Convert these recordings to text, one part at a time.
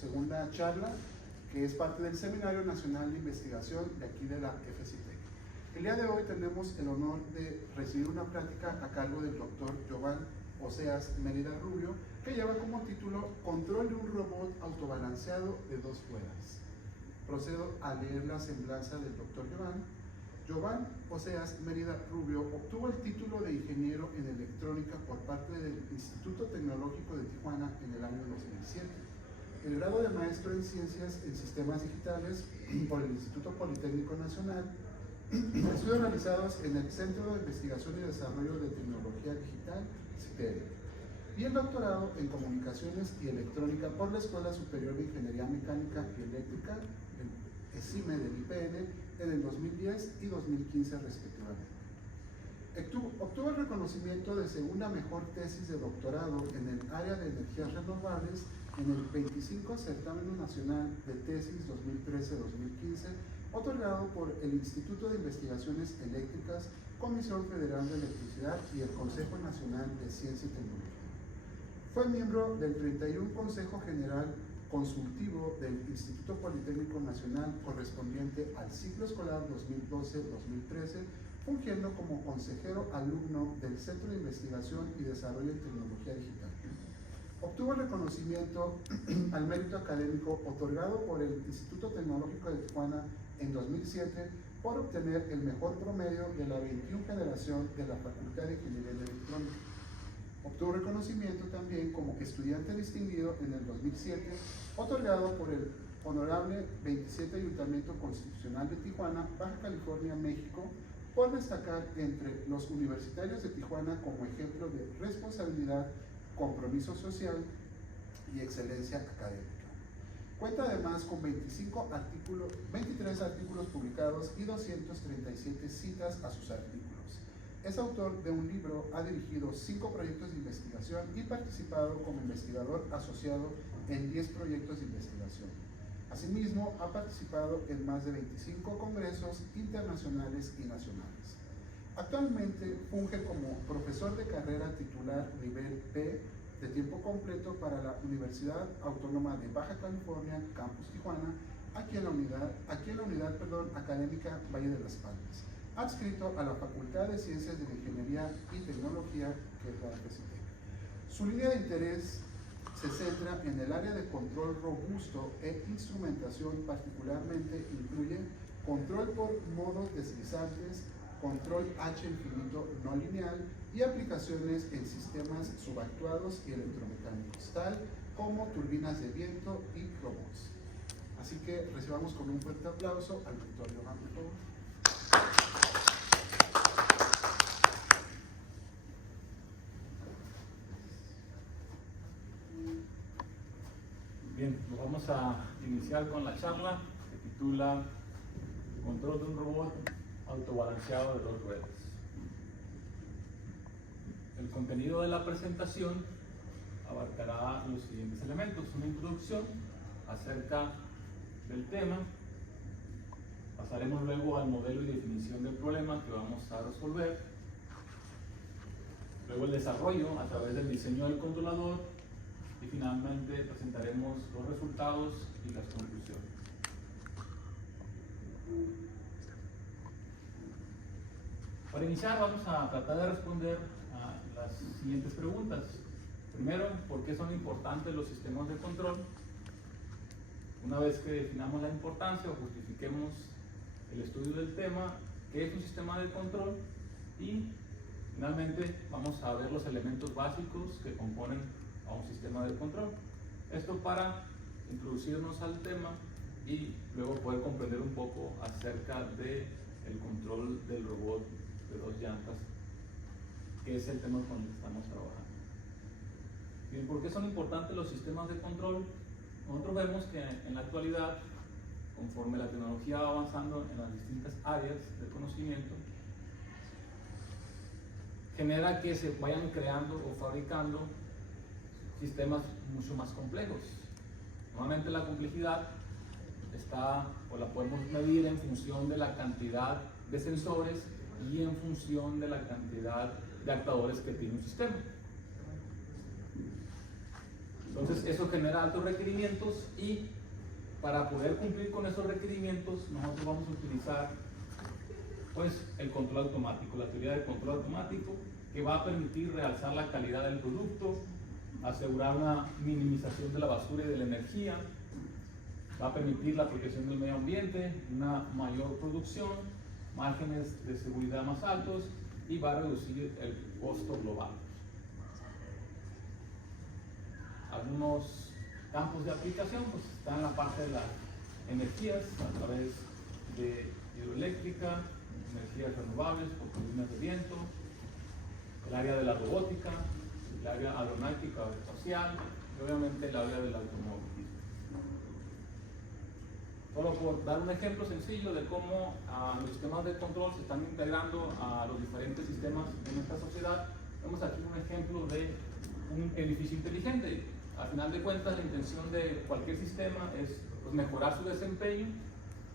segunda charla, que es parte del Seminario Nacional de Investigación de aquí de la FCTEC. El día de hoy tenemos el honor de recibir una plática a cargo del doctor Giovanni Oseas Mérida Rubio, que lleva como título Control de un robot autobalanceado de 2 ruedas. Procedo a leer la semblanza del doctor Giovanni. Giovanni Oseas Mérida Rubio obtuvo el título de ingeniero en electrónica por parte del Instituto Tecnológico de Tijuana en el año 2007. El grado de maestro en ciencias en sistemas digitales por el Instituto Politécnico Nacional. Estudios realizados en el Centro de Investigación y Desarrollo de Tecnología Digital, CITERI. Y el doctorado en Comunicaciones y Electrónica por la Escuela Superior de Ingeniería Mecánica y Eléctrica, el ESIME del IPN, en el 2010 y 2015 respectivamente. Obtuvo el reconocimiento de segunda mejor tesis de doctorado en el área de energías renovables en el 25 Certamen Nacional de Tesis 2013-2015, otorgado por el Instituto de Investigaciones Eléctricas, Comisión Federal de Electricidad y el Consejo Nacional de Ciencia y Tecnología. Fue miembro del 31 Consejo General Consultivo del Instituto Politécnico Nacional correspondiente al ciclo escolar 2012-2013, fungiendo como consejero alumno del Centro de Investigación y Desarrollo en Tecnología Digital. Obtuvo el reconocimiento al mérito académico otorgado por el Instituto Tecnológico de Tijuana en 2007 por obtener el mejor promedio de la 21 generación de la Facultad de Ingeniería Electrónica. Obtuvo reconocimiento también como estudiante distinguido en el 2007, otorgado por el Honorable 27 Ayuntamiento Constitucional de Tijuana, Baja California, México, por destacar entre los universitarios de Tijuana como ejemplo de responsabilidad, compromiso social y excelencia académica. Cuenta además con 23 artículos publicados y 237 citas a sus artículos. Es autor de un libro, ha dirigido 5 proyectos de investigación y participado como investigador asociado en 10 proyectos de investigación. Asimismo, ha participado en más de 25 congresos internacionales y nacionales. Actualmente funge como profesor de carrera titular nivel P de tiempo completo para la Universidad Autónoma de Baja California, Campus Tijuana, aquí en la unidad académica Valle de las Palmas, adscrito a la Facultad de Ciencias de la Ingeniería y Tecnología, que es la FCTEC. Su línea de interés se centra en el área de control robusto e instrumentación, particularmente incluye control por modos deslizantes, control H infinito no lineal y aplicaciones en sistemas subactuados y electromecánicos, tal como turbinas de viento y robots. Así que recibamos con un fuerte aplauso al doctor Giovanni, por favor. Bien, nos vamos a iniciar con la charla que titula Control de un robot autobalanceado de 2 ruedas. El contenido de la presentación abarcará los siguientes elementos: una introducción acerca del tema, pasaremos luego al modelo y definición del problema que vamos a resolver, luego el desarrollo a través del diseño del controlador y finalmente presentaremos los resultados y las conclusiones. Para iniciar vamos a tratar de responder a las siguientes preguntas. Primero, ¿por qué son importantes los sistemas de control? Una vez que definamos la importancia o justifiquemos el estudio del tema, ¿qué es un sistema de control? Y finalmente vamos a ver los elementos básicos que componen a un sistema de control. Esto para introducirnos al tema y luego poder comprender un poco acerca del control del robot de 2 llantas, que es el tema con el que estamos trabajando. Bien, ¿por qué son importantes los sistemas de control? Nosotros vemos que en la actualidad, conforme la tecnología va avanzando en las distintas áreas del conocimiento, genera que se vayan creando o fabricando sistemas mucho más complejos. Normalmente la complejidad está o la podemos medir en función de la cantidad de sensores y en función de la cantidad de actuadores que tiene un sistema. Entonces eso genera altos requerimientos y para poder cumplir con esos requerimientos nosotros vamos a utilizar pues el control automático, la teoría del control automático, que va a permitir realzar la calidad del producto, asegurar una minimización de la basura y de la energía, va a permitir la protección del medio ambiente, una mayor producción, márgenes de seguridad más altos y va a reducir el costo global. Algunos campos de aplicación pues están en la parte de las energías a través de hidroeléctrica, energías renovables por turbinas de viento, el área de la robótica, el área aeronáutica o espacial y obviamente el área del automovilismo. Solo por dar un ejemplo sencillo de cómo los sistemas de control se están integrando a los diferentes sistemas de nuestra sociedad, vemos aquí un ejemplo de un edificio inteligente. Al final de cuentas, la intención de cualquier sistema es pues, mejorar su desempeño,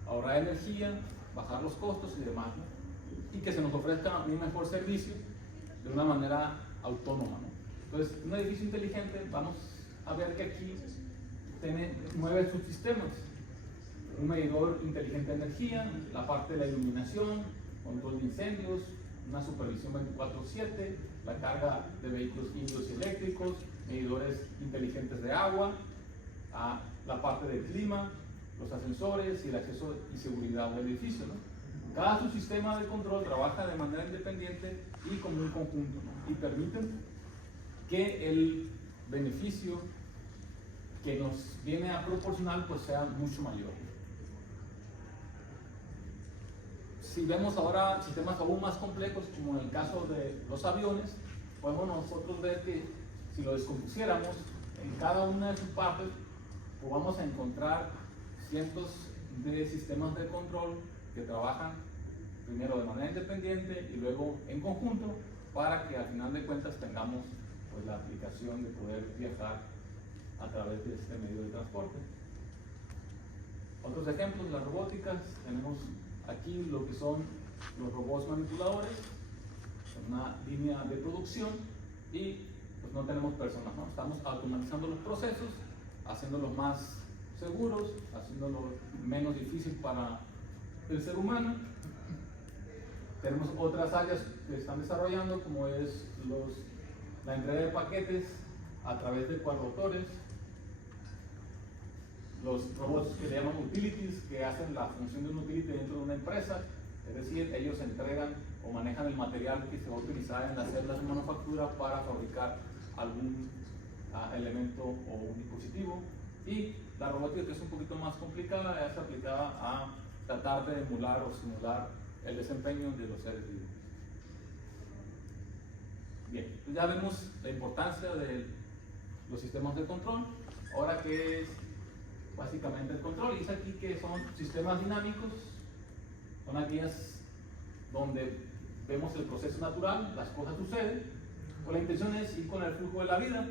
ahorrar energía, bajar los costos y demás, ¿no? Y que se nos ofrezca un mejor servicio de una manera autónoma, ¿no? Entonces, un edificio inteligente, vamos a ver que aquí tiene 9 subsistemas. Un medidor inteligente de energía, la parte de la iluminación, control de incendios, una supervisión 24/7, la carga de vehículos híbridos y eléctricos, medidores inteligentes de agua, la parte del clima, los ascensores y el acceso y seguridad del edificio, ¿no? Cada subsistema de control trabaja de manera independiente y como un conjunto, ¿no? Y permiten que el beneficio que nos viene a proporcionar pues sea mucho mayor. Si vemos ahora sistemas aún más complejos, como en el caso de los aviones, podemos nosotros ver que si lo descompusiéramos en cada una de sus partes, pues vamos a encontrar cientos de sistemas de control que trabajan primero de manera independiente y luego en conjunto para que al final de cuentas tengamos pues, la aplicación de poder viajar a través de este medio de transporte. Otros ejemplos, las robóticas, tenemos aquí lo que son los robots manipuladores, una línea de producción y pues no tenemos personas, ¿no? Estamos automatizando los procesos, haciéndolos más seguros, haciéndolo menos difícil para el ser humano. Tenemos otras áreas que están desarrollando como es la entrega de paquetes a través de cuadrotores, los robots que se llaman utilities, que hacen la función de un utility dentro de una empresa, es decir, ellos entregan o manejan el material que se va a utilizar en las células de manufactura para fabricar algún elemento o un dispositivo. Y la robótica, que es un poquito más complicada, es aplicada a tratar de emular o simular el desempeño de los seres vivos. Bien, pues ya vemos la importancia de los sistemas de control. Ahora, ¿qué es básicamente el control? Y es aquí que son sistemas dinámicos, son aquellas donde vemos el proceso natural, las cosas suceden, pues la intención es ir con el flujo de la vida,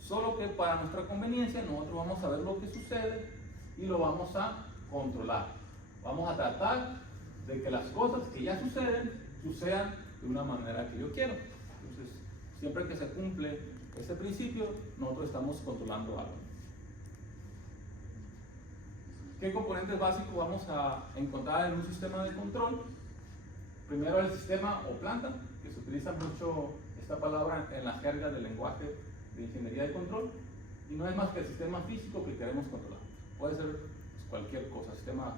solo que para nuestra conveniencia nosotros vamos a ver lo que sucede y lo vamos a controlar. Vamos a tratar de que las cosas que ya sucedan de una manera que yo quiero. Entonces, siempre que se cumple ese principio, nosotros estamos controlando algo. ¿Qué componentes básicos vamos a encontrar en un sistema de control? Primero, el sistema o planta, que se utiliza mucho esta palabra en la jerga del lenguaje de ingeniería de control, y no es más que el sistema físico que queremos controlar. Puede ser pues, cualquier cosa, sistema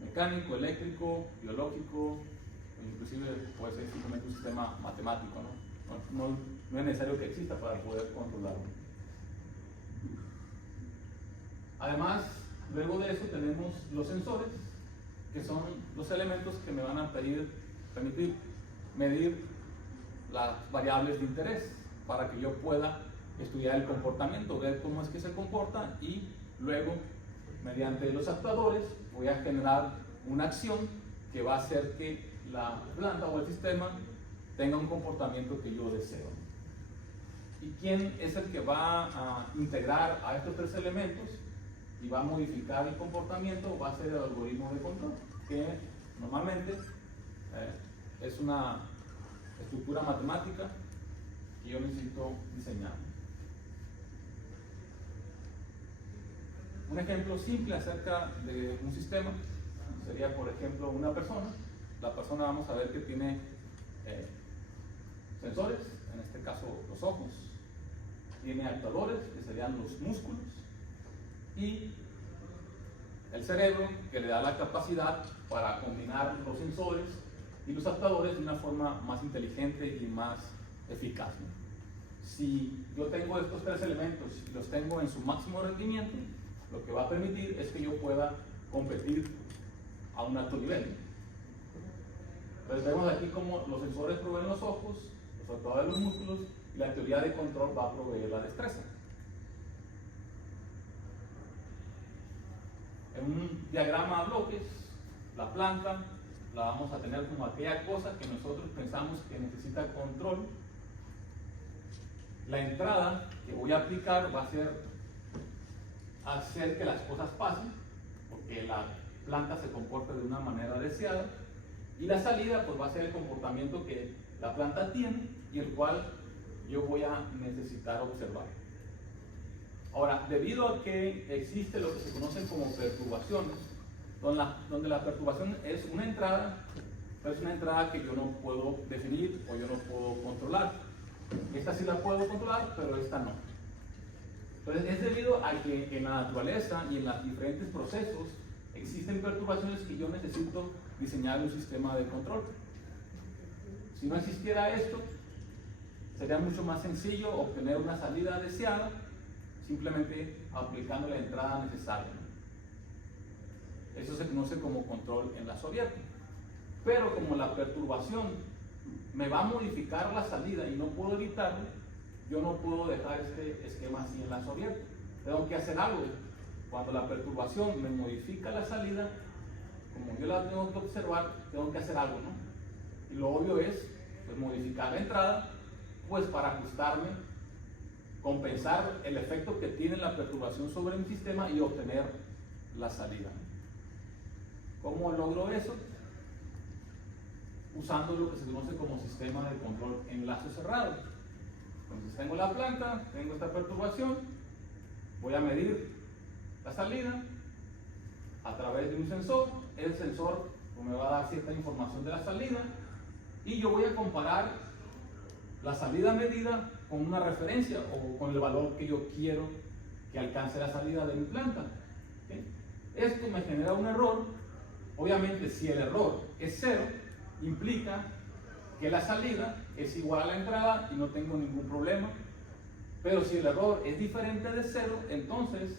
mecánico, eléctrico, biológico, inclusive puede ser simplemente un sistema matemático, ¿no? No es necesario que exista para poder controlarlo. Además, luego de eso tenemos los sensores, que son los elementos que me van a permitir medir las variables de interés para que yo pueda estudiar el comportamiento, ver cómo es que se comporta y luego, mediante los actuadores, voy a generar una acción que va a hacer que la planta o el sistema tenga un comportamiento que yo deseo. ¿Y quién es el que va a integrar a estos tres elementos y va a modificar el comportamiento? Va a ser el algoritmo de control, que normalmente es una estructura matemática que yo necesito diseñar. Un ejemplo simple acerca de un sistema sería, por ejemplo, una persona. La persona vamos a ver que tiene sensores, en este caso los ojos, tiene actuadores, que serían los músculos, y el cerebro, que le da la capacidad para combinar los sensores y los actuadores de una forma más inteligente y más eficaz, ¿no? Si yo tengo estos tres elementos y los tengo en su máximo rendimiento, lo que va a permitir es que yo pueda competir a un alto nivel. Entonces vemos aquí cómo los sensores proveen los ojos, los actuadores los músculos, y la teoría de control va a proveer la destreza. En un diagrama a bloques, la planta la vamos a tener como aquella cosa que nosotros pensamos que necesita control. La entrada que voy a aplicar va a ser hacer que las cosas pasen, porque la planta se comporta de una manera deseada, y la salida pues va a ser el comportamiento que la planta tiene y el cual yo voy a necesitar observar. Ahora, debido a que existe lo que se conocen como perturbaciones, donde la perturbación es una entrada, pero es una entrada que yo no puedo definir o yo no puedo controlar. Esta sí la puedo controlar, pero esta no. Entonces, es debido a que en la naturaleza y en los diferentes procesos existen perturbaciones que yo necesito diseñar un sistema de control. Si no existiera esto, sería mucho más sencillo obtener una salida deseada simplemente aplicando la entrada necesaria. Eso se conoce como control enlazo abierto. Pero como la perturbación me va a modificar la salida y no puedo evitarlo, yo no puedo dejar este esquema así enlazo abierto. Tengo que hacer algo. Cuando la perturbación me modifica la salida, como yo la tengo que observar, tengo que hacer algo, ¿no? Y lo obvio es pues, modificar la entrada, pues para ajustarme, compensar el efecto que tiene la perturbación sobre mi sistema y obtener la salida. ¿Cómo logro eso? Usando lo que se conoce como sistema de control enlazo cerrado. Entonces tengo la planta, tengo esta perturbación, voy a medir la salida a través de un sensor. El sensor me va a dar cierta información de la salida y yo voy a comparar la salida medida con una referencia o con el valor que yo quiero que alcance la salida de mi planta. ¿Okay? Esto me genera un error. Obviamente, si el error es 0, implica que la salida es igual a la entrada y no tengo ningún problema. Pero si el error es diferente de 0, entonces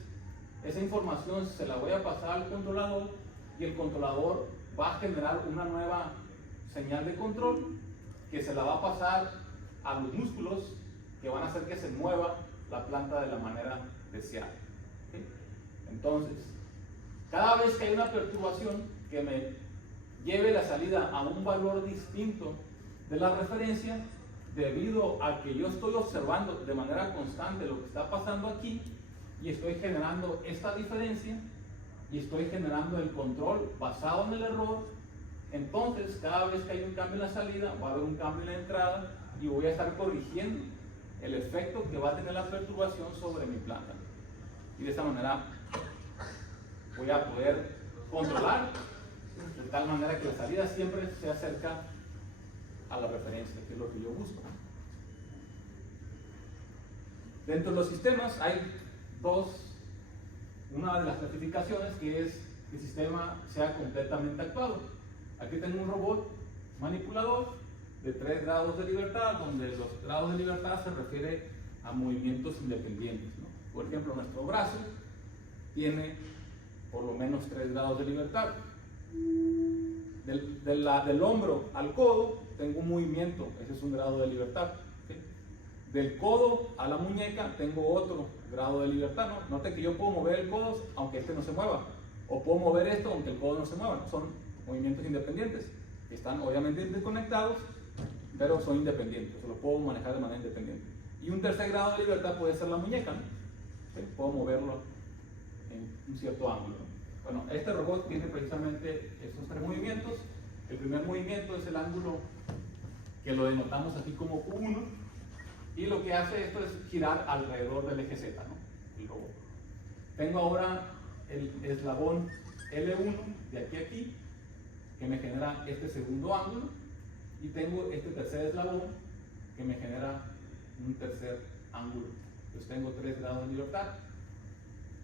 esa información se la voy a pasar al controlador y el controlador va a generar una nueva señal de control que se la va a pasar a los músculos que van a hacer que se mueva la planta de la manera deseada. ¿Okay? Entonces, cada vez que hay una perturbación que me lleve la salida a un valor distinto de la referencia, debido a que yo estoy observando de manera constante lo que está pasando aquí y estoy generando esta diferencia y estoy generando el control basado en el error, entonces cada vez que hay un cambio en la salida va a haber un cambio en la entrada y voy a estar corrigiendo el efecto que va a tener la perturbación sobre mi planta. Y de esta manera voy a poder controlar de tal manera que la salida siempre se acerca a la referencia, que es lo que yo busco. Dentro de los sistemas hay una de las clasificaciones que es que el sistema sea completamente actuado. Aquí tengo un robot manipulador de 3 grados de libertad, donde los grados de libertad se refiere a movimientos independientes, ¿no? Por ejemplo, nuestro brazo tiene por lo menos 3 grados de libertad. Del hombro al codo tengo un movimiento, ese es un grado de libertad. ¿Okay? Del codo a la muñeca tengo otro grado de libertad, ¿no? Note que yo puedo mover el codo aunque este no se mueva, o puedo mover esto aunque el codo no se mueva, ¿no? Son movimientos independientes, que están obviamente interconectados, pero son independientes, se lo puedo manejar de manera independiente. Y un tercer grado de libertad puede ser la muñeca, ¿no? ¿Okay? Puedo moverlo en un cierto ángulo. Bueno, este robot tiene precisamente esos 3 movimientos. El primer movimiento es el ángulo que lo denotamos aquí como Q1, y lo que hace esto es girar alrededor del eje Z, ¿no? El robot. Tengo ahora el eslabón L1 de aquí a aquí, que me genera este segundo ángulo, y tengo este tercer eslabón que me genera un tercer ángulo. Entonces tengo 3 grados de libertad.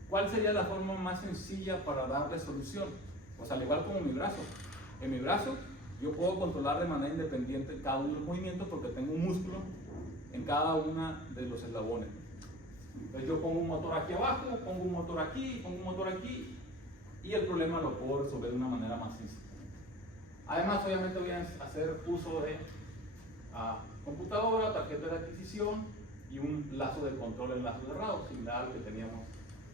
¿Cuál sería la forma más sencilla para dar resolución? Pues al igual como mi brazo. En mi brazo yo puedo controlar de manera independiente cada uno de los movimientos porque tengo un músculo en cada uno de los eslabones. Entonces yo pongo un motor aquí abajo, pongo un motor aquí, pongo un motor aquí, y el problema lo puedo resolver de una manera más sencilla. Además, obviamente voy a hacer uso de computadora, tarjeta de adquisición y un lazo de control en lazo cerrado, similar al que teníamos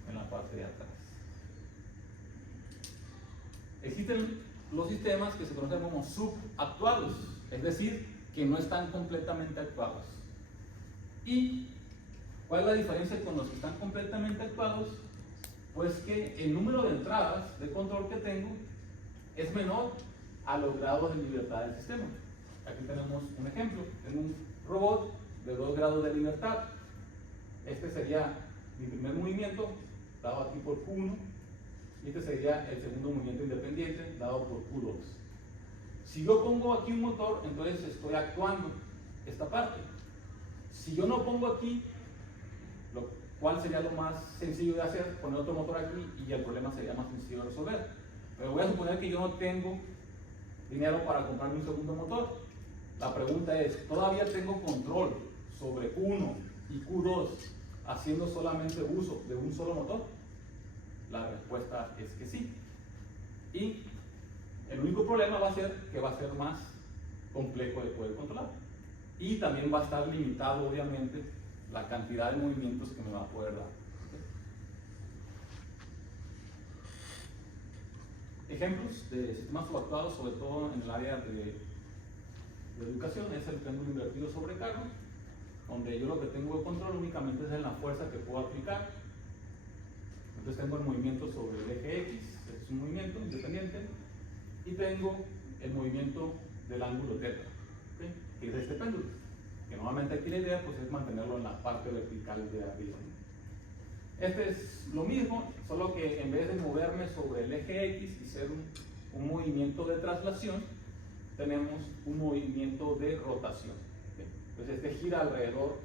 en la parte de atrás. Existen los sistemas que se conocen como subactuados, es decir, que no están completamente actuados. ¿Y cuál es la diferencia con los que están completamente actuados? Pues que el número de entradas de control que tengo es menor a los grados de libertad del sistema. Aquí tenemos un ejemplo. Tengo un robot de 2 grados de libertad. Este sería mi primer movimiento, dado aquí por Q1, y este sería el segundo movimiento independiente, dado por Q2. Si yo pongo aquí un motor, entonces estoy actuando esta parte. Si yo no pongo aquí, ¿cuál sería lo más sencillo de hacer? Poner otro motor aquí y el problema sería más sencillo de resolver. Pero voy a suponer que yo no tengo dinero para comprarme un segundo motor. La pregunta es, ¿todavía tengo control sobre Q1 y Q2 haciendo solamente uso de un solo motor? La respuesta es que sí. Y el único problema va a ser que va a ser más complejo de poder controlar. Y también va a estar limitado, obviamente, la cantidad de movimientos que me va a poder dar. Ejemplos de sistemas subactuados, sobre todo en el área de educación, es el péndulo invertido sobre carro, donde yo lo que tengo de control únicamente es en la fuerza que puedo aplicar. Entonces tengo el movimiento sobre el eje X, es un movimiento independiente, y tengo el movimiento del ángulo θ, ¿okay? Que es este péndulo, que normalmente aquí la idea pues, es mantenerlo en la parte vertical de arriba. Este es lo mismo, solo que en vez de moverme sobre el eje X y ser un movimiento de traslación, tenemos un movimiento de rotación. ¿Okay? Entonces este gira alrededor,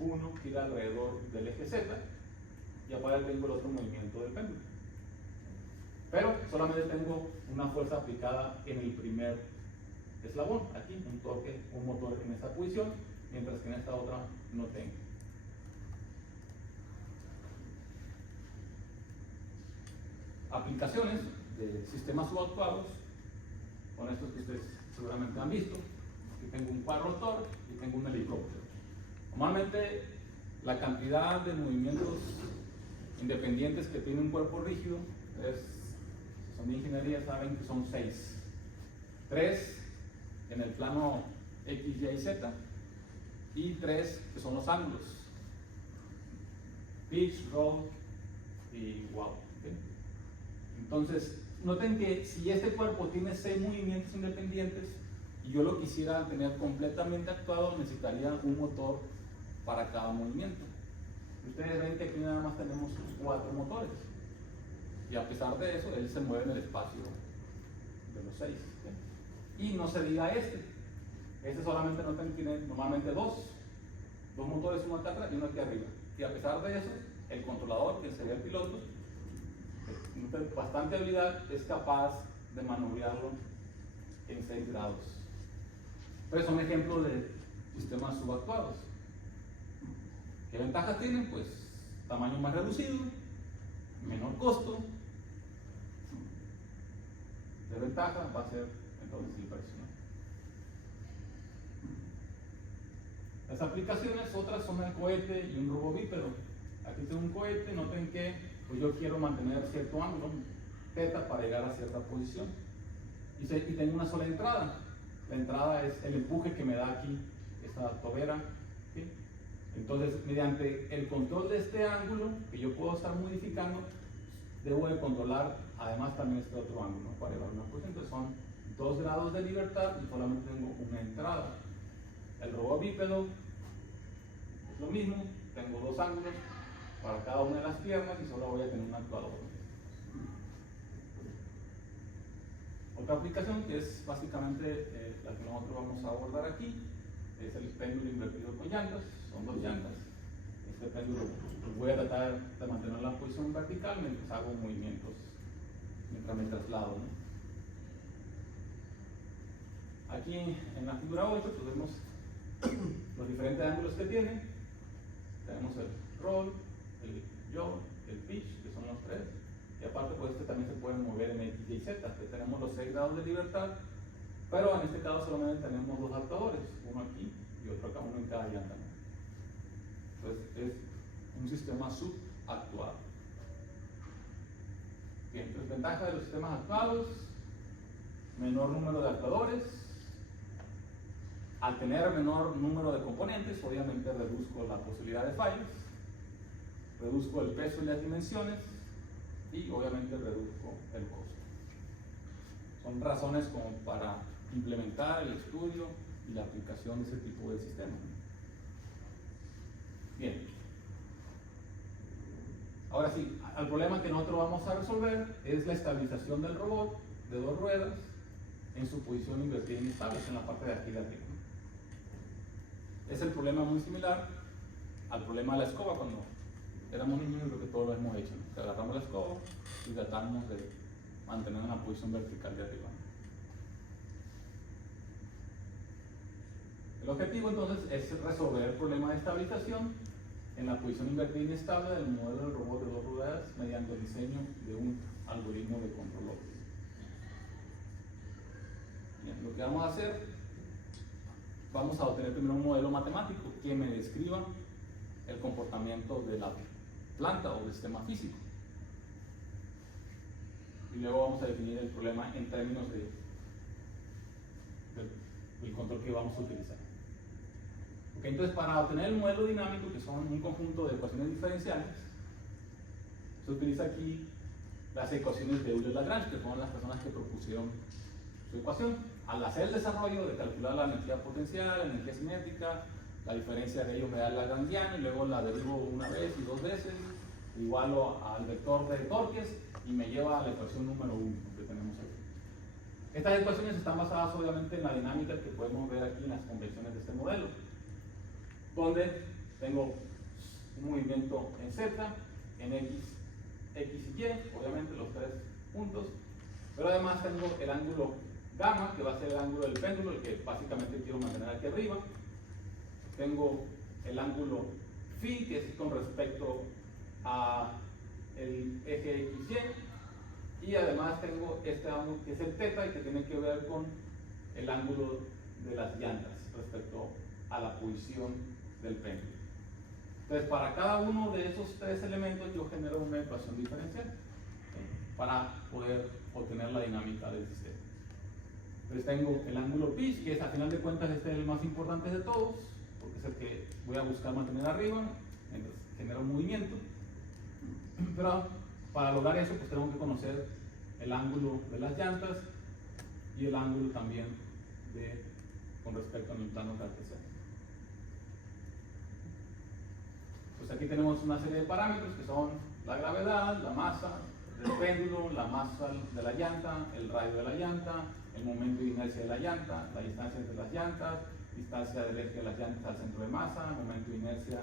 uno gira alrededor del eje Z, y aparte tengo el otro movimiento del péndulo. Pero solamente tengo una fuerza aplicada en el primer eslabón, aquí, un torque, un motor en esta posición, mientras que en esta otra no tengo. Aplicaciones de sistemas subactuados, con estos que ustedes seguramente han visto. Aquí tengo un cuadrotor y tengo un helicóptero. Normalmente la cantidad de movimientos independientes que tiene un cuerpo rígido si son de ingeniería saben que son 6. 3 en el plano X, Y y Z, y 3 que son los ángulos, pitch, roll y wow. ¿Okay? Entonces, noten que si este cuerpo tiene 6 movimientos independientes y yo lo quisiera tener completamente actuado, necesitaría un motor para cada movimiento. Ustedes ven que aquí nada más tenemos 4 motores, y a pesar de eso, él se mueve en el espacio de los 6. ¿Okay? Y no se diga este solamente no tiene normalmente dos motores, uno acá atrás y uno aquí arriba. Y a pesar de eso, el controlador, que sería el piloto, con bastante habilidad, es capaz de maniobrarlo en 6 grados. Entonces son ejemplos de sistemas subactuados. ¿Qué ventajas tienen? Pues tamaño más reducido, menor costo. Desventaja va a ser entonces el precio, ¿no? Las aplicaciones otras son el cohete y un robo bípedo. Aquí tengo un cohete, noten que pues yo quiero mantener cierto ángulo θ para llegar a cierta posición, y tengo una sola entrada. La entrada es el empuje que me da aquí esta tobera, ¿sí? Entonces, mediante el control de este ángulo que yo puedo estar modificando, debo de controlar además también este otro ángulo, ¿no? Para llevar una posición. Entonces son 2 grados de libertad y solamente tengo una entrada. El robot bípedo es lo mismo, tengo 2 ángulos para cada una de las piernas y solo voy a tener un actuador. otra aplicación que es básicamente la que nosotros vamos a abordar aquí, es el péndulo invertido con llantas, son dos llantas. Este péndulo voy a tratar de mantener la posición vertical mientras hago movimientos, mientras me traslado, ¿no? Aquí en la figura 8 pues vemos los diferentes ángulos que tiene. Tenemos el roll, el yaw, el pitch, que son los tres. Y aparte pues este también se puede mover en X, Y, Z, que tenemos los 6 grados de libertad, pero en este caso solamente tenemos dos actuadores, uno aquí y otro acá, uno en cada llanta, ¿no? Entonces es un sistema subactuado. Bien, entonces ventaja de los sistemas actuados: menor número de actuadores. Al tener menor número de componentes, obviamente reduzco la posibilidad de fallos, reduzco el peso y las dimensiones y obviamente reduzco el costo. Son razones como para implementar el estudio y la aplicación de ese tipo de sistema. Bien. Ahora sí, el problema que nosotros vamos a resolver es la estabilización del robot de dos ruedas en su posición invertida inestable, en la parte de aquí de arriba. Es el problema muy similar al problema de la escoba cuando éramos niños, creo que todos lo hemos hecho, ¿no? O sea, agarramos la escoba y tratamos de mantener una posición vertical de arriba. El objetivo entonces es resolver el problema de estabilización en la posición invertida inestable del modelo del robot de dos ruedas mediante el diseño de un algoritmo de control óptico. Bien, lo que vamos a hacer, vamos a obtener primero un modelo matemático que me describa el comportamiento de la planta o del sistema físico. Y luego vamos a definir el problema en términos del control que vamos a utilizar. Okay, entonces, para obtener el modelo dinámico, que son un conjunto de ecuaciones diferenciales, se utiliza aquí las ecuaciones de Euler-Lagrange, que fueron las personas que propusieron su ecuación. Al hacer el desarrollo de calcular la energía potencial, la energía cinética, la diferencia de ellos me da el lagrangiano y luego la derivo una vez y dos veces, igualo al vector de torques y me lleva a la ecuación número 1 que tenemos aquí. Estas ecuaciones están basadas obviamente en la dinámica que podemos ver aquí en las convenciones de este modelo, donde tengo un movimiento en Z, en X y Y, obviamente los tres puntos, pero además tengo el ángulo gamma, que va a ser el ángulo del péndulo, el que básicamente quiero mantener aquí arriba. Tengo el ángulo phi, que es con respecto a el eje XY, y además tengo este ángulo que es el θ y que tiene que ver con el ángulo de las llantas respecto a la posición del péndulo. Entonces, para cada uno de esos tres elementos yo genero una ecuación diferencial para poder obtener la dinámica del sistema. Entonces tengo el ángulo pitch, que es, a final de cuentas, este es el más importante de todos, porque es el que voy a buscar mantener arriba, mientras genero un movimiento. Pero para lograr eso, pues tengo que conocer el ángulo de las llantas y el ángulo también con respecto a mi plano cartesiano. Pues aquí tenemos una serie de parámetros que son la gravedad, la masa del péndulo, la masa de la llanta, el radio de la llanta, el momento de inercia de la llanta, la distancia entre las llantas, distancia del eje de las llantas al centro de masa, momento de inercia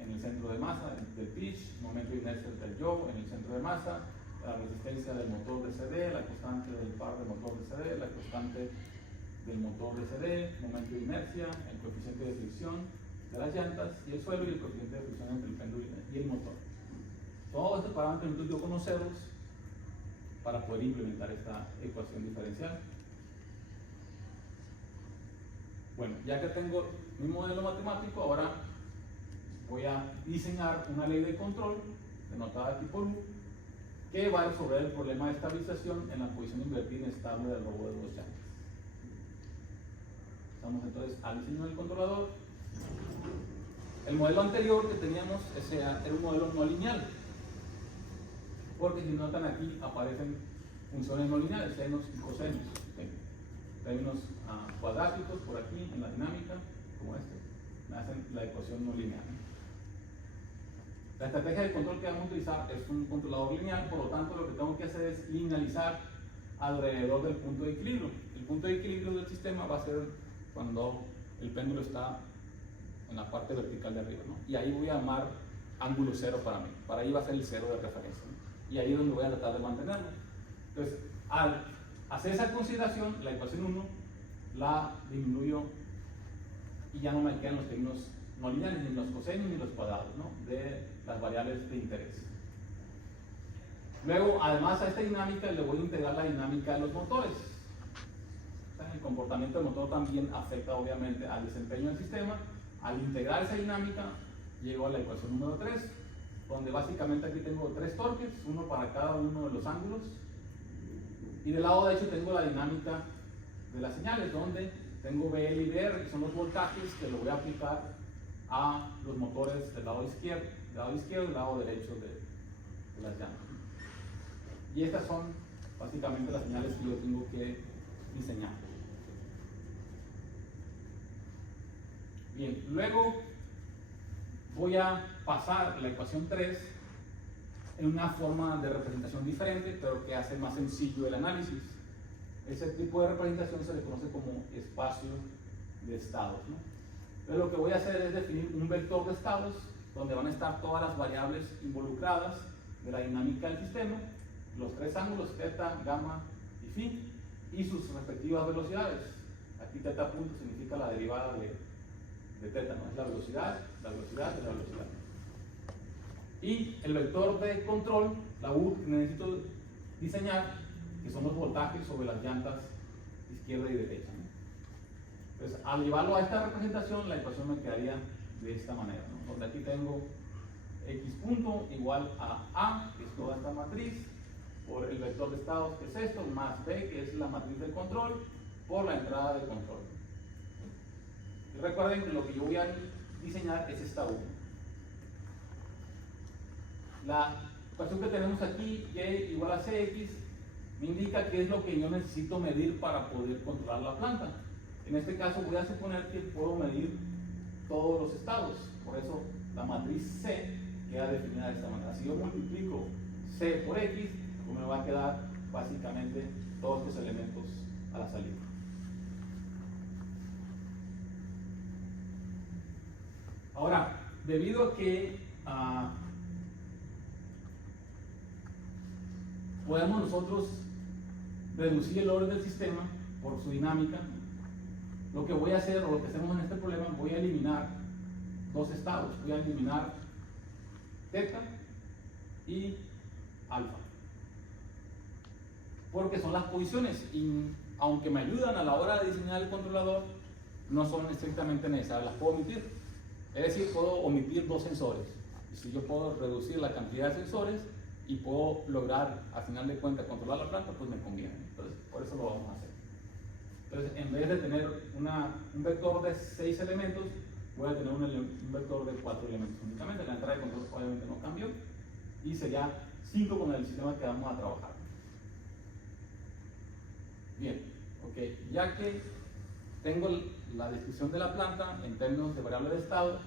en el centro de masa del pitch, momento de inercia del yaw en el centro de masa, la resistencia del motor de CD, la constante del par de motor de CD, la constante del motor de CD, momento de inercia, el coeficiente de fricción de las llantas y el suelo y el coeficiente de fricción entre el péndulo y el motor. Todos estos parámetros necesito yo conocerlos para poder implementar esta ecuación diferencial. Bueno, ya que tengo mi modelo matemático, ahora voy a diseñar una ley de control, denotada aquí por U, que va a resolver el problema de estabilización en la posición invertida inestable del robot de dos llantas. Vamos entonces al diseño del controlador. El modelo anterior que teníamos era un modelo no lineal, porque si notan aquí aparecen funciones no lineales, senos y cosenos, términos cuadráticos por aquí en la dinámica, como este, me hacen la ecuación no lineal. La estrategia de control que vamos a utilizar es un controlador lineal, por lo tanto lo que tengo que hacer es linealizar alrededor del punto de equilibrio. El punto de equilibrio del sistema va a ser cuando el péndulo está en la parte vertical de arriba, ¿no? Y ahí voy a llamar ángulo cero para mí. Para ahí va a ser el cero de referencia, ¿no? Y ahí es donde voy a tratar de mantenerlo. Entonces, al hacer esa consideración, la ecuación 1 la disminuyo y ya no me quedan los términos no lineales, ni los cosenios ni los cuadrados, ¿no? De las variables de interés. Luego, además a esta dinámica le voy a integrar la dinámica de los motores. O sea, el comportamiento del motor también afecta obviamente al desempeño del sistema. Al integrar esa dinámica, llego a la ecuación número 3, donde básicamente aquí tengo 3 torques, uno para cada uno de los ángulos. Y del lado derecho tengo la dinámica de las señales, donde tengo BL y BR, que son los voltajes que lo voy a aplicar a los motores del lado izquierdo y del lado derecho de las llantas. Y estas son básicamente las señales que yo tengo que diseñar. Bien, luego voy a pasar la ecuación 3 en una forma de representación diferente, pero que hace más sencillo el análisis. Ese tipo de representación se le conoce como espacio de estados, ¿no? Entonces lo que voy a hacer es definir un vector de estados donde van a estar todas las variables involucradas de la dinámica del sistema, los 3 ángulos, θ, gamma y phi, y sus respectivas velocidades. Aquí θ punto significa la derivada de θ, ¿no? Es la velocidad y la velocidad. Y el vector de control, la U, que necesito diseñar, que son los voltajes sobre las llantas izquierda y derecha, ¿no? Entonces, al llevarlo a esta representación, la ecuación me quedaría de esta manera, ¿no? Donde aquí tengo x punto igual a, que es toda esta matriz, por el vector de estados, que es esto, más b, que es la matriz del control, por la entrada de control. Y recuerden que lo que yo voy a diseñar es esta U. La ecuación que tenemos aquí, y igual a cx, me indica qué es lo que yo necesito medir para poder controlar la planta. En este caso voy a suponer que puedo medir todos los estados, por eso la matriz C queda definida de esta manera. Si yo multiplico C por X, pues me va a quedar básicamente todos estos elementos a la salida. Ahora, debido a que podemos nosotros reducir el orden del sistema por su dinámica, lo que voy a hacer, o lo que hacemos en este problema, voy a eliminar 2 estados. Voy a eliminar θ y alfa, porque son las posiciones, y aunque me ayudan a la hora de diseñar el controlador, no son estrictamente necesarias, las puedo omitir. Es decir, puedo omitir 2 sensores, y si yo puedo reducir la cantidad de sensores y puedo lograr, al final de cuentas, controlar la planta, pues me conviene. Entonces, por eso lo vamos a hacer. Entonces, en vez de tener un vector de 6 elementos, voy a tener un vector de 4 elementos únicamente. La entrada de control obviamente no cambió, y sería 5 con el sistema que vamos a trabajar. Bien, ok, ya que tengo la descripción de la planta en términos de variable de estado,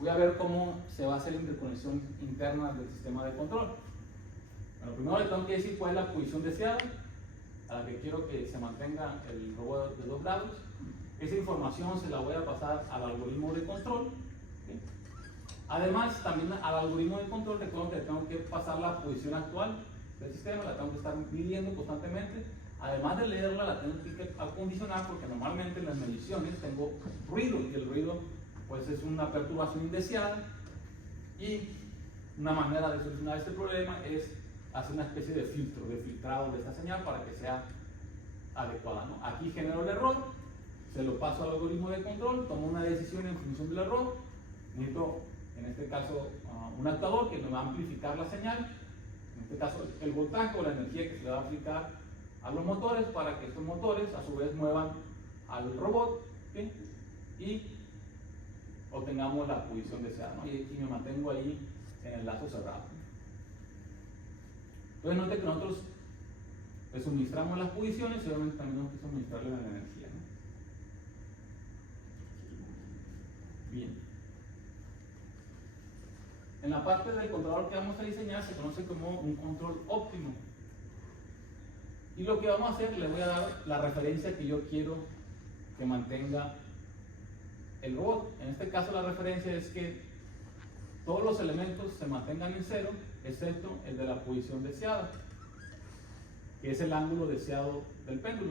voy a ver cómo se va a hacer la interconexión interna del sistema de control. Bueno, primero le tengo que decir cuál es la posición deseada, a la que quiero que se mantenga el robot de 2 grados. Esa información se la voy a pasar al algoritmo de control, ¿sí? Además, también al algoritmo de control recuerdo que tengo que pasar la posición actual del sistema, la tengo que estar midiendo constantemente. Además de leerla, la tengo que acondicionar, porque normalmente en las mediciones tengo ruido, y el ruido pues es una perturbación indeseada, y una manera de solucionar este problema es hacer una especie de filtrado de esta señal para que sea adecuada, ¿no? Aquí genero el error, se lo paso al algoritmo de control, tomo una decisión en función del error. Necesito, en este caso, un actuador que me va a amplificar la señal, en este caso el voltaje o la energía que se le va a aplicar a los motores, para que estos motores a su vez muevan al robot, ¿sí? Y obtengamos la posición deseada, ¿no? Y me mantengo ahí en el lazo cerrado. Entonces note que nosotros le suministramos las posiciones, y obviamente también tenemos que suministrarle la energía, ¿no? Bien. En la parte del controlador que vamos a diseñar se conoce como un control óptimo. Y lo que vamos a hacer, le voy a dar la referencia que yo quiero que mantenga el robot. En este caso la referencia es que todos los elementos se mantengan en cero, excepto el de la posición deseada, que es el ángulo deseado del péndulo.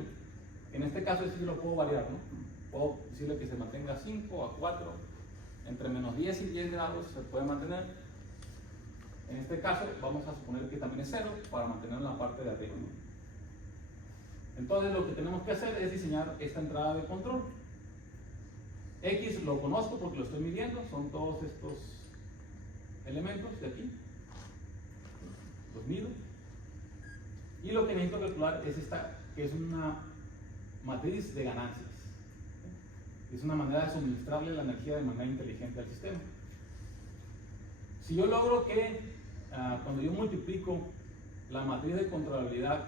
En este caso sí lo puedo variar, ¿no? Puedo decirle que se mantenga a 5, a 4, entre menos 10 y 10 grados se puede mantener. En este caso vamos a suponer que también es 0 para mantenerlo en la parte de arriba, ¿no? Entonces lo que tenemos que hacer es diseñar esta entrada de control. X lo conozco porque lo estoy midiendo, son todos estos elementos de aquí, los mido. Y lo que necesito calcular es esta, que es una matriz de ganancias. Es una manera de suministrarle la energía de manera inteligente al sistema. Si yo logro que cuando yo multiplico la matriz de controlabilidad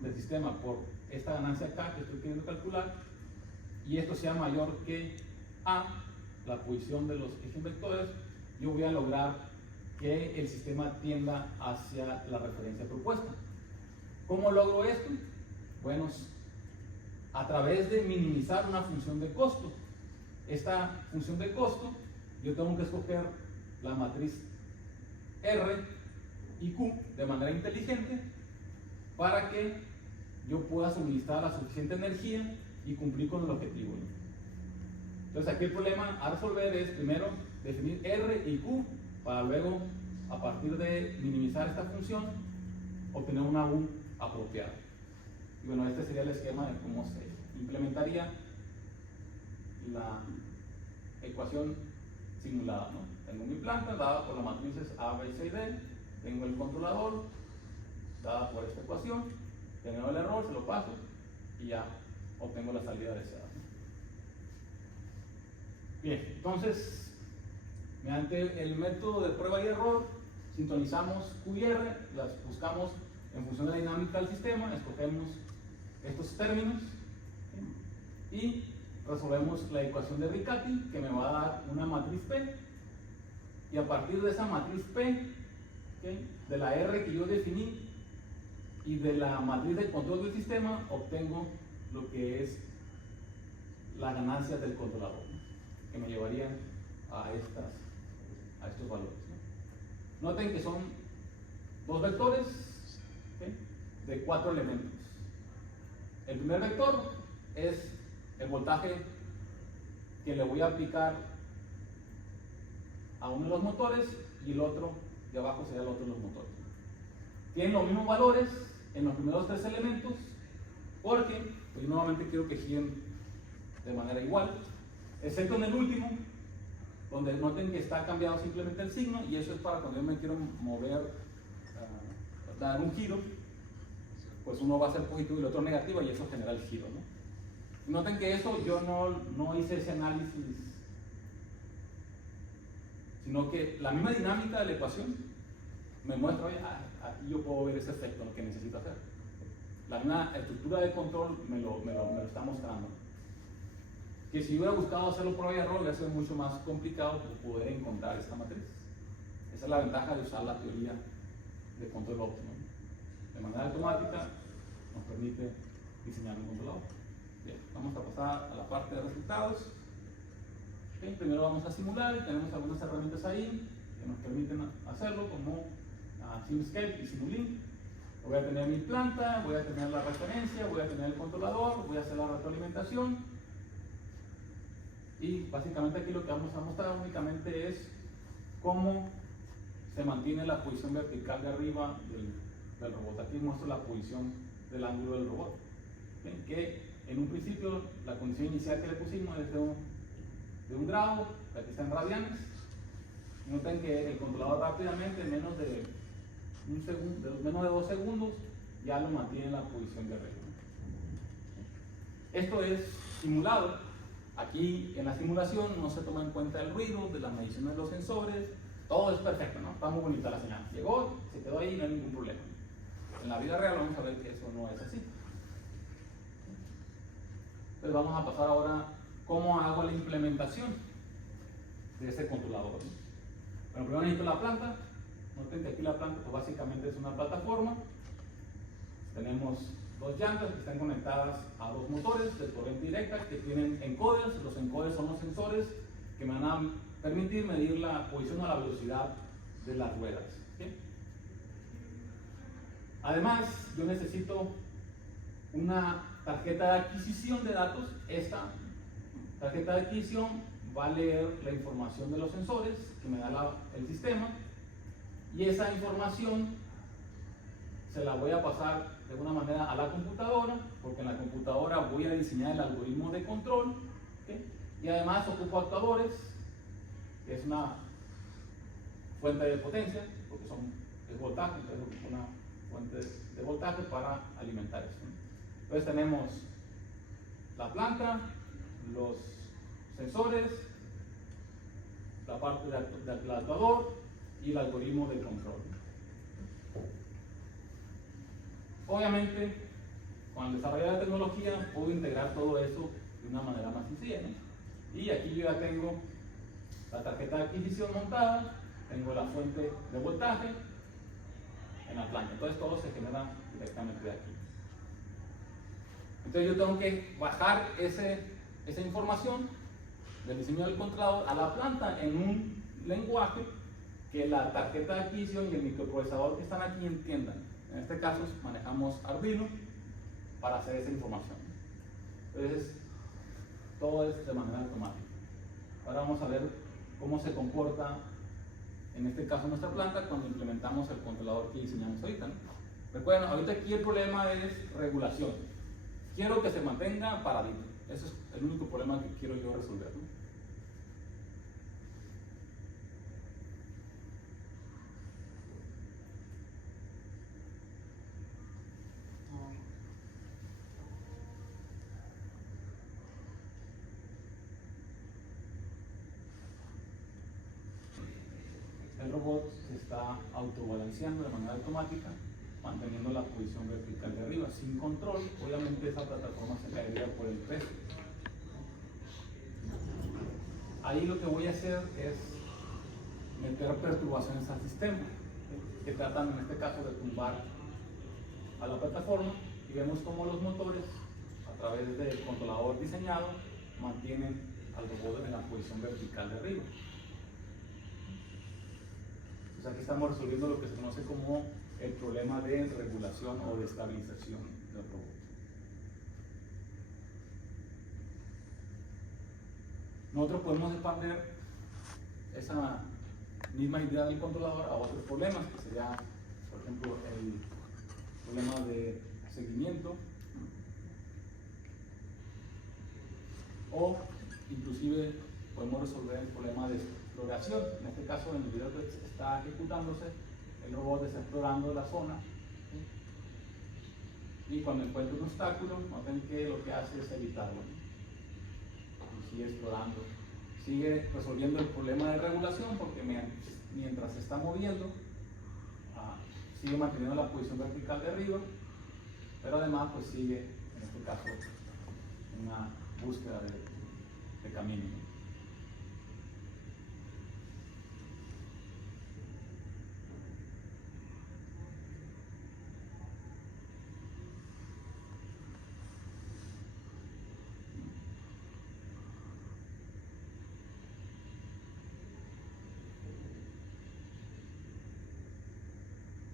del sistema por esta ganancia acá que estoy queriendo calcular, y esto sea mayor que A, la posición de los ejes vectores, yo voy a lograr que el sistema tienda hacia la referencia propuesta. ¿Cómo logro esto? Bueno, a través de minimizar una función de costo. Esta función de costo, yo tengo que escoger la matriz R y Q de manera inteligente para que yo pueda suministrar la suficiente energía y cumplir con el objetivo. Entonces aquí el problema a resolver es primero definir R y Q para luego, a partir de minimizar esta función, obtener una U apropiada. Y bueno, este sería el esquema de cómo se implementaría la ecuación simulada, ¿no? Tengo mi planta dada por las matrices A, B, C y D, tengo el controlador dada por esta ecuación, tengo el error, se lo paso y ya obtengo la salida deseada. Bien, entonces, mediante el método de prueba y error, sintonizamos Q y R, las buscamos en función de la dinámica del sistema, escogemos estos términos y resolvemos la ecuación de Riccati, que me va a dar una matriz P, y a partir de esa matriz P, ¿okay?, de la R que yo definí y de la matriz de control del sistema, obtengo lo que es las ganancias del controlador, ¿no?, que me llevarían a estos valores, ¿no? Noten que son dos vectores, ¿okay?, de 4 elementos. El primer vector es el voltaje que le voy a aplicar a uno de los motores y el otro de abajo sería el otro de los motores. Tienen los mismos valores en los primeros 3 elementos porque pues, yo nuevamente quiero que giren de manera igual, excepto en el último, donde noten que está cambiado simplemente el signo, y eso es para cuando yo me quiero mover, dar un giro, pues uno va a ser positivo y el otro negativo, y eso genera el giro, ¿no? Noten que eso yo no hice ese análisis, sino que la misma dinámica de la ecuación me muestra, oye, aquí yo puedo ver ese efecto, lo que necesito hacer. La misma estructura de control me lo está mostrando. Que si hubiera buscado hacerlo prueba y error, hubiera sido mucho más complicado poder encontrar esta matriz. Esa es la ventaja de usar la teoría de control óptimo. De manera automática nos permite diseñar un controlador. Bien, vamos a pasar a la parte de resultados. Okay, primero vamos a simular, tenemos algunas herramientas ahí que nos permiten hacerlo, como SimScape y Simulink. Voy a tener mi planta, voy a tener la referencia, voy a tener el controlador, voy a hacer la retroalimentación. Y básicamente aquí lo que vamos a mostrar únicamente es cómo se mantiene la posición vertical de arriba del robot. Aquí muestro la posición del ángulo del robot. ¿Ven? Que en un principio la condición inicial que le pusimos es de 1 grado, aquí está en radianes. Noten que el controlador rápidamente, en menos de 2 segundos, ya lo mantiene en la posición de arriba. Esto es simulado. Aquí en la simulación no se toma en cuenta el ruido, de las mediciones de los sensores, todo es perfecto, ¿no? Está muy bonita la señal. Llegó, se quedó ahí, no hay ningún problema. En la vida real vamos a ver que eso no es así. Entonces vamos a pasar ahora cómo hago la implementación de ese controlador, ¿no? Bueno, primero necesito la planta. Noten que aquí la planta pues básicamente es una plataforma. Tenemos dos llantas que están conectadas a dos motores de corriente directa que tienen encoders. Los encoders son los sensores que me van a permitir medir la posición o la velocidad de las ruedas. ¿Sí? Además, yo necesito una tarjeta de adquisición de datos. Esta tarjeta de adquisición va a leer la información de los sensores que me da el sistema, y esa información se la voy a pasar de alguna manera a la computadora, porque en la computadora voy a diseñar el algoritmo de control. ¿Sí? Y además ocupo actuadores, que es una fuente de potencia, porque es voltaje, entonces ocupo una fuente de voltaje para alimentar eso. Entonces tenemos la planta, los sensores, la parte del actuador y el algoritmo de control. Obviamente, con el desarrollo de la tecnología puedo integrar todo eso de una manera más sencilla, ¿no? Y aquí yo ya tengo la tarjeta de adquisición montada, tengo la fuente de voltaje en la planta, entonces todo se genera directamente de aquí. Entonces yo tengo que bajar esa información del diseño del controlador a la planta en un lenguaje que la tarjeta de adquisición y el microprocesador que están aquí entiendan. En este caso manejamos Arduino para hacer esa información. Entonces todo es de manera automática. Ahora vamos a ver cómo se comporta en este caso nuestra planta cuando implementamos el controlador que diseñamos ahorita, ¿no? Recuerden, ahorita aquí el problema es regulación. Quiero que se mantenga paradito. Ese es el único problema que quiero yo resolver, ¿no? El robot se está autobalanceando de manera automática, manteniendo la posición vertical de arriba. Sin control, obviamente esa plataforma se caería por el peso. Ahí lo que voy a hacer es meter perturbaciones al sistema, que tratan en este caso de tumbar a la plataforma, y vemos cómo los motores, a través del controlador diseñado, mantienen al robot en la posición vertical de arriba. Entonces aquí estamos resolviendo lo que se conoce como el problema de regulación o de estabilización del robot. Nosotros podemos expandir esa misma idea del controlador a otros problemas, que sería, por ejemplo, el problema de seguimiento, o inclusive podemos resolver el problema de exploración. En este caso, en el video que está ejecutándose, el robot está explorando la zona, ¿sí? Y cuando encuentra un obstáculo, noten que lo que hace es evitarlo, ¿no? Y sigue explorando, sigue resolviendo el problema de regulación, porque mientras se está moviendo, sigue manteniendo la posición vertical de arriba, pero además pues sigue, en este caso, una búsqueda de camino, ¿no?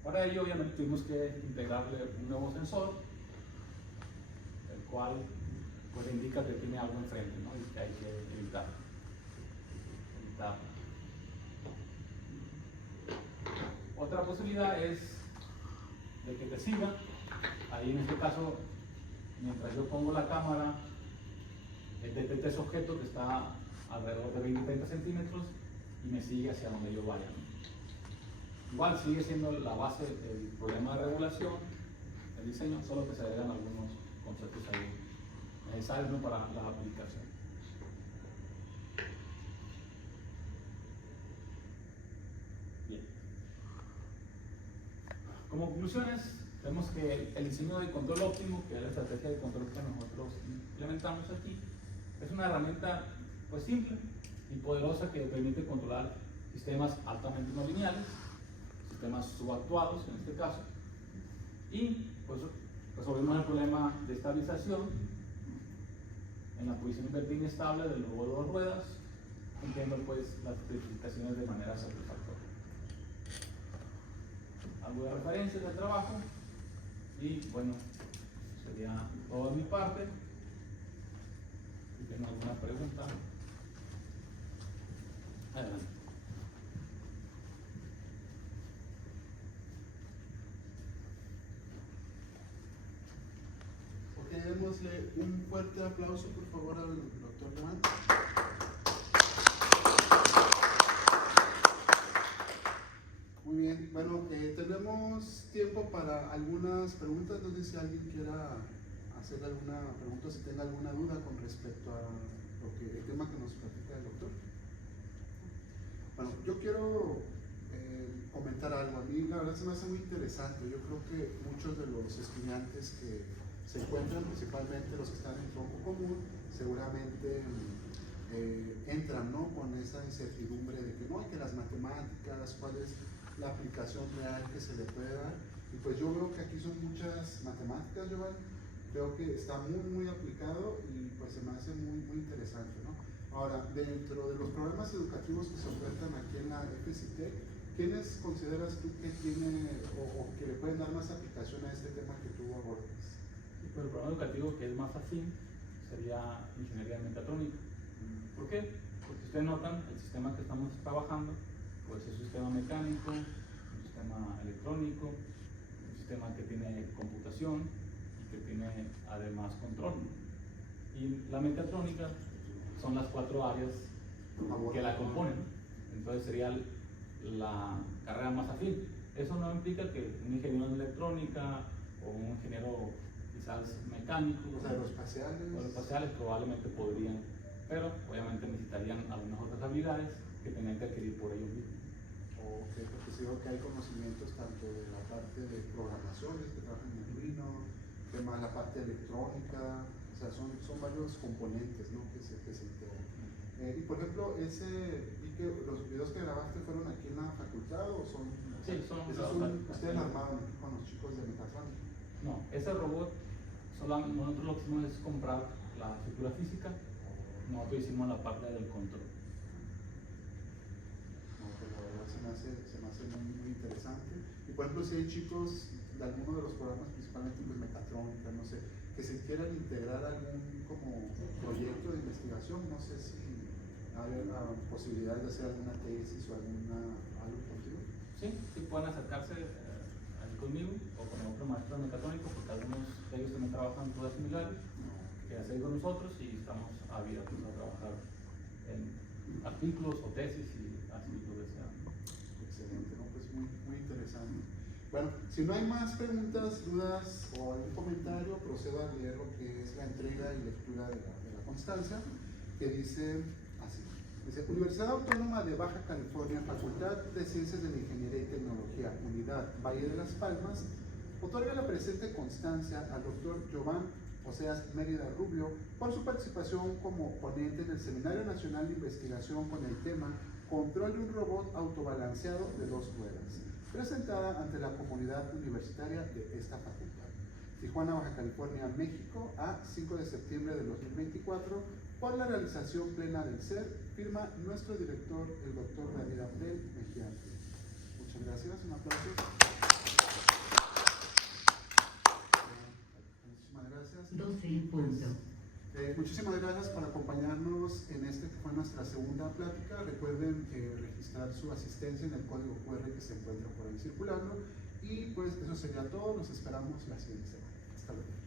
Para ello, obviamente, tuvimos que integrarle un nuevo sensor, el cual pues indica que tiene algo enfrente, ¿no? Y que hay que evitar. Otra posibilidad es de que te siga. Ahí en este caso, mientras yo pongo la cámara, él detecta ese objeto que está alrededor de 20-30 centímetros y me sigue hacia donde yo vaya, ¿no? Igual sigue siendo la base del problema de regulación, el diseño, solo que se agregan algunos conceptos ahí necesarios, ¿no?, para la aplicación. Bien. Como conclusiones, vemos que el diseño de control óptimo, que es la estrategia de control que nosotros implementamos aquí, es una herramienta pues simple y poderosa que permite controlar sistemas altamente no lineales, sistemas subactuados en este caso, y pues resolvimos el problema de estabilización en la posición vertical inestable del robot de 2 ruedas, cumpliendo pues las especificaciones de manera satisfactoria. Algo de referencias del trabajo y bueno, sería todo de mi parte. Si tienen alguna pregunta, adelante. Ok, démosle un fuerte aplauso por favor al doctor Jovan. Muy bien, bueno, tenemos tiempo para algunas preguntas. No sé si alguien quiera hacer alguna pregunta, si tenga alguna duda con respecto a el tema que nos platica el doctor. Bueno, yo quiero comentar algo. A mí la verdad se me hace muy interesante. Yo creo que muchos de los estudiantes que se encuentran, principalmente los que están en tronco común, seguramente entran, ¿no?, con esa incertidumbre de que no, hay que las matemáticas, cuál es la aplicación real que se le puede dar. Y pues yo veo que aquí son muchas matemáticas, Giovanni. Creo que está muy aplicado y pues se me hace muy interesante, ¿no? Ahora, dentro de los programas educativos que se ofertan aquí en la FCTEC, ¿quiénes consideras tú que tiene o que le pueden dar más aplicación a este tema que tú abordas? Pues el programa educativo que es más afín sería ingeniería mecatrónica. ¿Por qué? Porque ustedes notan el sistema que estamos trabajando, pues es un sistema mecánico, un sistema electrónico, un sistema que tiene computación y que tiene además control. Y la mecatrónica son las 4 áreas que la componen. Entonces sería la carrera más afín. Eso no implica que un ingeniero en electrónica o un ingeniero quizás mecánico o aeroespaciales probablemente podrían, pero obviamente necesitarían algunas otras habilidades que tenían que adquirir por ellos mismos. Ok, porque sí veo que hay conocimientos tanto de la parte de programaciones que trabajan en Arduino, más la parte electrónica, o sea, son varios componentes, ¿no?, que se integran. Y por ejemplo, vi que los videos que grabaste fueron aquí en la facultad o son. Sí, son. ¿Ustedes armaron aquí con los chicos de mecatrónica? No, ese robot, nosotros lo que hicimos es comprar la estructura física, nosotros hicimos la parte del control. No, pues la verdad se me hace muy interesante. Y por ejemplo, si hay chicos de alguno de los programas, principalmente pues mecatrónica, no sé, que se quieran integrar a algún como proyecto de investigación, no sé si hay la posibilidad de hacer alguna tesis o algo contigo. Sí, pueden acercarse aquí conmigo o con otro maestro de mecatrónico, porque algunos de ellos también trabajan en cosas similares, que hacen con nosotros y estamos abiertos a trabajar en artículos o tesis y así lo desean. Excelente, ¿no? Pues muy interesante. Bueno, si no hay más preguntas, dudas o algún comentario, procedo a leer lo que es la entrega y lectura de la constancia, que dice así. Dice: Universidad Autónoma de Baja California, Facultad de Ciencias de la Ingeniería y Tecnología, Unidad Valle de las Palmas, otorga la presente constancia al doctor Jovan Oseas Mérida Rubio por su participación como ponente en el Seminario Nacional de Investigación con el tema Control de un robot autobalanceado de 2 ruedas, presentada ante la comunidad universitaria de esta facultad. Tijuana, Baja California, México, a 5 de septiembre de 2024, por la realización plena del SER, firma nuestro director, el doctor David Abdel Mejiante. Muchas gracias, un aplauso. Muchísimas gracias. 12 en punto. Muchísimas gracias por acompañarnos en que fue nuestra segunda plática. Recuerden registrar su asistencia en el código QR que se encuentra por ahí circulando. Y pues eso sería todo. Nos esperamos la siguiente semana. Hasta luego.